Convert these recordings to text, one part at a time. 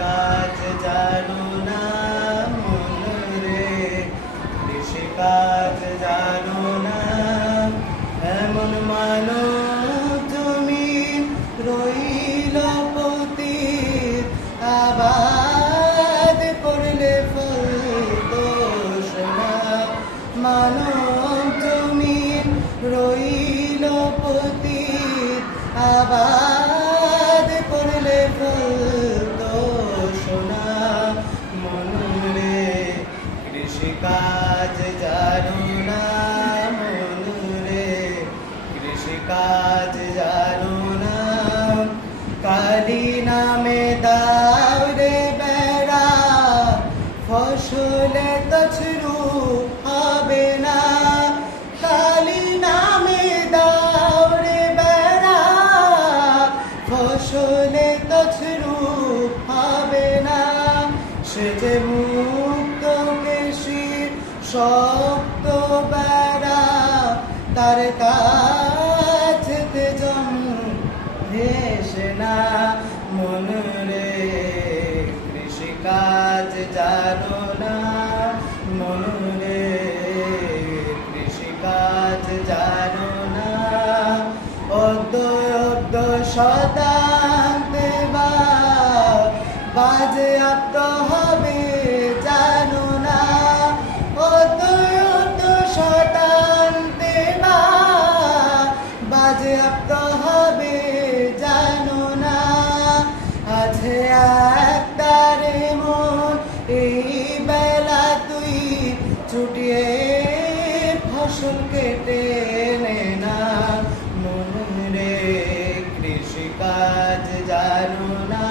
কাজ জানো না মন রে, কৃষি কাজ জানো না এমন মানব তুমি রইল পতিত, আবাদ করলে ফল দোষ না। মানব তুমি রইল পতিত, আবাদ করলে ফল দোষ না। মন রে কৃষি কাজ জানো না মন রে, কৃষি কাজ জানো না। কালী নামে দাও রে বেড়া, ফসলে তছরু হবে না। কালী নামে দাও রে বেড়া, ফসলে তছরু হবে না। সে যে মুক্ত কেশির শক্ত বেড়া, তার কাছেতে জম ভেসে না। মন রে কৃষি কাজ জানো না মন রে, কৃষি কাজ জানো না। অদ্য শতাব্দে বাজে আপ্ত হবে জানো না। অদ্য শতাব্দে বাজে আপ্ত হবে জানো না। আছে একটারে মন এই বেলা তুই ছুটিয়ে ফসল কেটে নে না। মন রে কৃষি কাজ জানো না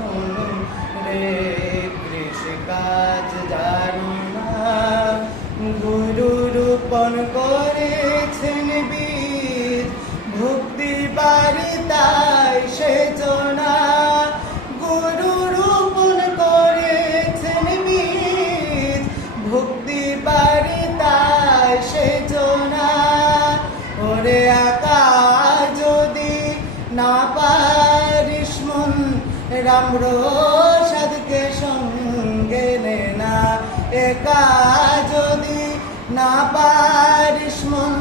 মন রে, কৃষি কাজ জানো না। গুরু রোপণ করেছেন বীজ, ভক্তি বাড়ি তাই সেচনা। গুরু রোপণ করেছেন বীজ, ভক্তি বাড়ি তাই সেচনা। ওরে আকাশ যদি না পারিস মন, রাম সাধকে সঙ্গে নে না। একা যদি না পারিস মন,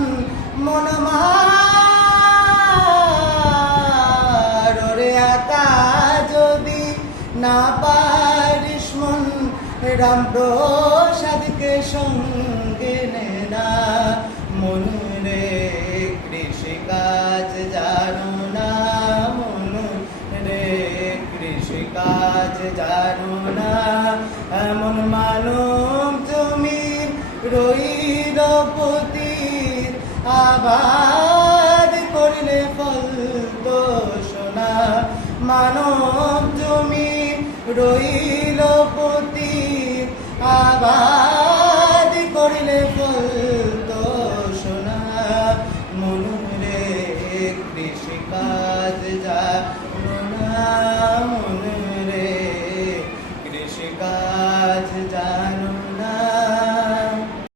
মন মার। ওরে একা যদি না পারিস মন, রাম সাধকে সঙ্গে নে না। মন রে কৃষি কাজ জানো না মন রে, কৃষি কাজ জানো না এমন মানব তুমি রইল পতিত, আবাদ করলে ফল দোষ না। মানব জমি রইল পতিত, আবাদ করলে ফল দোষ না। মন রে কৃষি কাজ